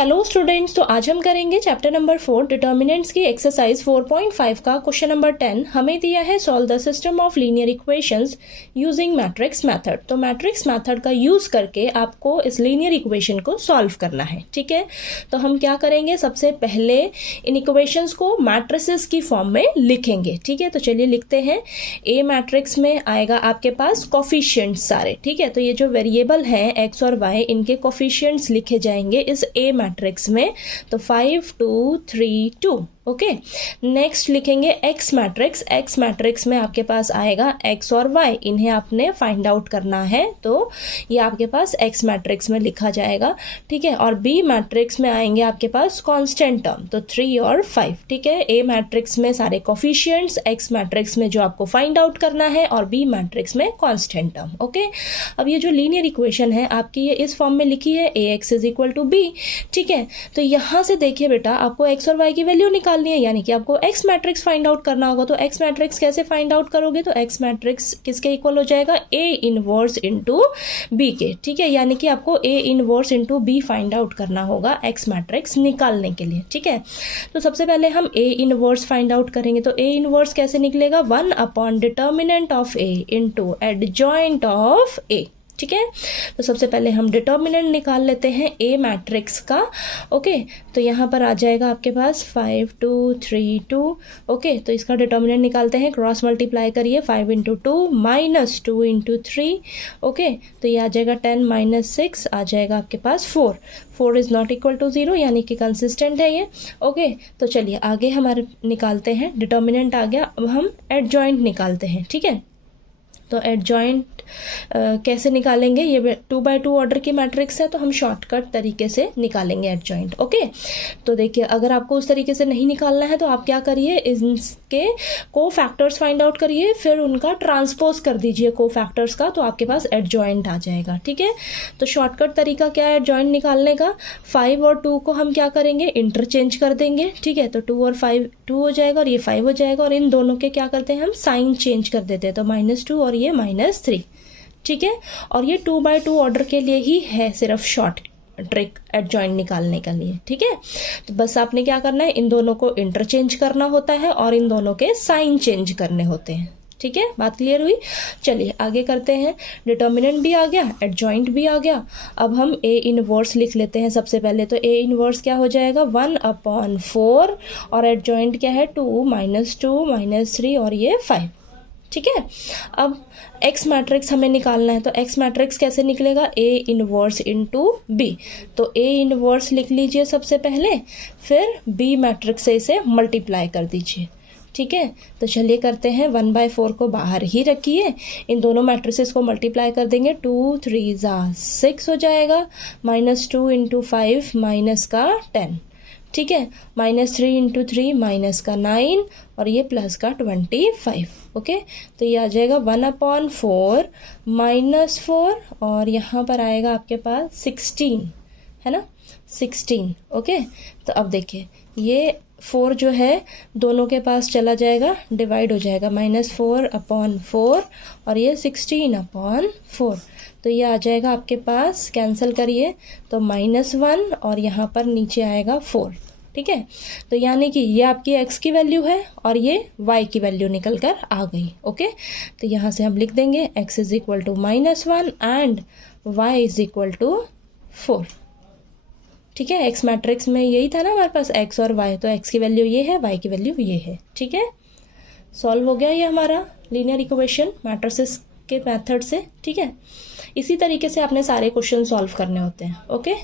Hello students, तो आज हम करेंगे चैप्टर नंबर 4 डिटर्मिनेंट्स की एक्सरसाइज 4.5 का क्वेश्चन नंबर 10। हमें दिया है solve the system of linear equations using matrix method. तो मैट्रिक्स मेथड का यूज करके आपको इस लीनियर इक्वेशन को सॉल्व करना है। ठीक है, तो हम क्या करेंगे, सबसे पहले इन इक्वेशंस को मैट्रिसेस की फॉर्म में लिखेंगे। ठीक है, तो चलिए लिखते हैं। ए मैट्रिक्स में आएगा आपके पास कोफिशिएंट्स सारे। ठीक है, तो ये जो वेरिएबल हैं एक्स और वाई, इनके कोफिशिएंट्स लिखे जाएंगे इस ए मैट्रिक्स में। तो 5 2 3 2। ओके, नेक्स्ट लिखेंगे एक्स मैट्रिक्स। एक्स मैट्रिक्स में आपके पास आएगा एक्स और वाई, इन्हें आपने फाइंड आउट करना है, तो ये आपके पास एक्स मैट्रिक्स में लिखा जाएगा। ठीक है, और बी मैट्रिक्स में आएंगे आपके पास कांस्टेंट टर्म, तो 3 और 5। ठीक है, ए मैट्रिक्स में सारे कोफिशिएंट्स, एक्स मैट्रिक्स में जो आपको फाइंड आउट करना है, और बी मैट्रिक्स में कांस्टेंट टर्म। ओके, अब ये जो लीनियर इक्वेशन है आपकी, ये इस फॉर्म में लिखी है A X is equal to B. ठीक है, तो यहां से देखिए बेटा, आपको एक्स और वाई की वैल्यू निकालनी है, यानी कि आपको एक्स मैट्रिक्स फाइंड आउट करना होगा। तो एक्स मैट्रिक्स कैसे फाइंड आउट करोगे, तो एक्स मैट्रिक्स किसके इक्वल हो जाएगा, ए इनवर्स इनटू बी के। ठीक है, यानी कि आपको A inverse into B find out करना होगा एक्स मैट्रिक्स निकालने के लिए। ठीक है, तो सबसे पहले हम ए इनवर्स फाइंड आउट करेंगे। तो ए इनवर्स कैसे निकलेगा, 1 upon determinant of A into adjoint of A. ठीक है, तो सबसे पहले हम डिटर्मिनेंट निकाल लेते हैं ए मैट्रिक्स का। ओके, तो यहाँ पर आ जाएगा आपके पास 5 2 3 2। ओके, तो इसका डिटर्मिनेंट निकालते हैं, क्रॉस मल्टीप्लाई करिए, 5 इंटू 2 माइनस 2 इंटू 3। ओके, तो ये आ जाएगा 10 माइनस 6 आ जाएगा आपके पास 4। 4 इज नॉट इक्वल टू 0, यानी कि कंसिस्टेंट है ये। ओके, तो चलिए आगे हमारे निकालते हैं। डिटर्मिनेंट आ गया, अब हम एडजॉइंट निकालते हैं। ठीक है, तो एडजॉइंट कैसे निकालेंगे, ये 2x2 ऑर्डर की मैट्रिक्स है, तो हम शॉर्टकट तरीके से निकालेंगे एडजॉइंट। ओके, तो देखिए, अगर आपको उस तरीके से नहीं निकालना है तो आप क्या करिए, इसके को फैक्टर्स फाइंड आउट करिए, फिर उनका ट्रांसपोज कर दीजिए को फैक्टर्स का, तो आपके पास एडजॉइंट आ जाएगा। ठीक है, तो शॉर्टकट तरीका क्या है एडजॉइंट निकालने का, 5 और 2 को हम क्या करेंगे, इंटरचेंज कर देंगे। ठीक है, तो 2 और 5 2 हो जाएगा और ये 5 हो जाएगा, और इन दोनों के क्या करते हैं हम, साइन चेंज कर देते हैं, तो -2 और ये -3। ठीक है, और ये 2x2 ऑर्डर के लिए ही है, सिर्फ शॉर्ट ट्रिक एडजॉइंट निकालने के लिए। ठीक है, तो बस आपने क्या करना है, इन दोनों को इंटरचेंज करना होता है और इन दोनों के साइन चेंज करने होते हैं। ठीक है, बात क्लियर हुई। चलिए आगे करते हैं। डिटर्मिनेंट भी आ गया, एडजॉइंट भी आ गया। अब हम ए इनवर्स लिख लेते हैं सबसे पहले। तो ए इनवर्स क्या हो जाएगा, 1 अपॉन 4, और एडजॉइंट क्या है, 2 - 3 और ये 5। ठीक है, अब एक्स मैट्रिक्स हमें निकालना है। तो एक्स मैट्रिक्स कैसे निकलेगा, ए इनवर्स इनटू बी। तो ए इनवर्स लिख लीजिए सबसे पहले, फिर बी मैट्रिक्स से इसे मल्टीप्लाई कर दीजिए। ठीक है, तो चलिए करते हैं। 1/4 को बाहर ही रखिए, इन दोनों मैट्रिसेस को मल्टीप्लाई कर देंगे। 2 3 6 हो जाएगा, -2 इंटू 5 माइनस का 10। ठीक है, -3 इंटू 3 माइनस का 9, और ये प्लस का 25। ओके, तो ये आ जाएगा 1/4 -4, और यहाँ पर आएगा आपके पास 16, है ना, 16। ओके, तो अब देखिए, ये 4 जो है दोनों के पास चला जाएगा, डिवाइड हो जाएगा, -4/4, और ये 16/4। तो ये आ जाएगा आपके पास, कैंसिल करिए, तो -1, और यहाँ पर नीचे आएगा 4। ठीक है, तो यानी कि ये आपकी x की वैल्यू है और ये y की वैल्यू निकल कर आ गई। ओके, तो यहाँ से हम लिख देंगे x is equal to -1 and y is equal to 4। ठीक है, x मैट्रिक्स में यही था ना हमारे पास, x और y, तो x की वैल्यू ये है, y की वैल्यू ये है। ठीक है, सॉल्व हो गया ये हमारा लीनियर इक्वेशन मैट्रिसेस के मेथड से। ठीक है, इसी तरीके से आपने सारे क्वेश्चन सॉल्व करने होते हैं। ओके।